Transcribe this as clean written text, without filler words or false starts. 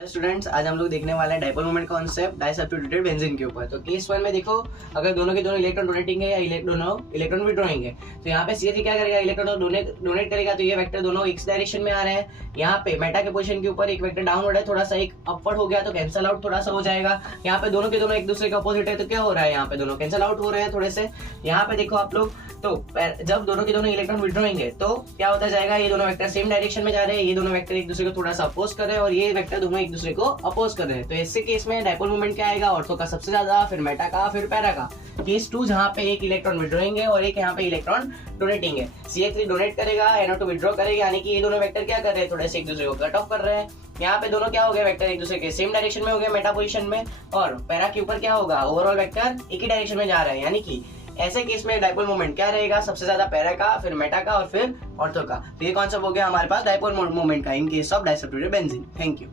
Students, आज हम लोग देखने वाले हैं डाइपोल मोमेंट कॉन्सेप्ट डाइसब्स्टिट्यूटेड बेंजीन के ऊपर। तो केस वन में देखो, अगर दोनों के दोनों इलेक्ट्रॉन डोनेटिंग है या इलेक्ट्रॉन विड्रॉइंग है, तो यहाँ पे CH3 क्या करेगा, इलेक्ट्रॉन डोनेट करेगा। तो ये वेक्टर दोनों एक्स डायरेक्शन में आ रहे हैं। यहाँ पे मेटा के पोजीशन के ऊपर एक वेक्टर डाउनवर्ड है, थोड़ा सा एक अपवर्ड हो गया तो कैंसल आउट थोड़ा सा हो जाएगा। यहाँ पे दोनों के दोनों एक दूसरे के अपोजिट है, तो क्या हो रहा है, यहाँ पे दोनों कैंसल आउट हो रहे हैं थोड़े से। यहाँ पे देखो आप लोग, तो जब दोनों के दोनों इलेक्ट्रॉन विड्रॉइंग है तो क्या होता जाएगा, ये दोनों वेक्टर सेम डायरेक्शन में जा रहे हैं, ये दोनों वेक्टर एक दूसरे को थोड़ा सा अपोज कर रहे हैं और ये वेक्टर दोनों एक दूसरे को अपोज कर रहे हैं। तो ऐसे केस में डाइपोल मोमेंट क्या आएगा, ऑर्थो का सबसे ज्यादा, फिर मेटा का, फिर पैरा का। केस टू, जहाँ पे एक इलेक्ट्रॉन विड्रॉइंग है और एक यहाँ पे इलेक्ट्रॉन डोनेटिंग है। CH3 डोनेट करेगा, NO2 विड्रॉ करेगा, यानी कि ये दोनों वेक्टर क्या कर रहे हैं, थोड़े से एक दूसरे को कट ऑफ कर रहे हैं। यहाँ पे दोनों क्या हो गए, वेक्टर एक दूसरे के सेम डायरेक्शन में हो गए मेटा पोजीशन में, और पैरा के ऊपर क्या होगा, ओवरऑल वेक्टर एक ही डायरेक्शन में जा रहे हैं। यानी कि ऐसे केस में डाइपोल मोमेंट क्या रहेगा, सबसे ज्यादा पैरा का, फिर मेटा का और फिर ऑर्थो का। तो ये कॉन्सेप्ट हो गया हमारे पास डाइपोल मोमेंट का in case of disubstituted benzene. Thank you.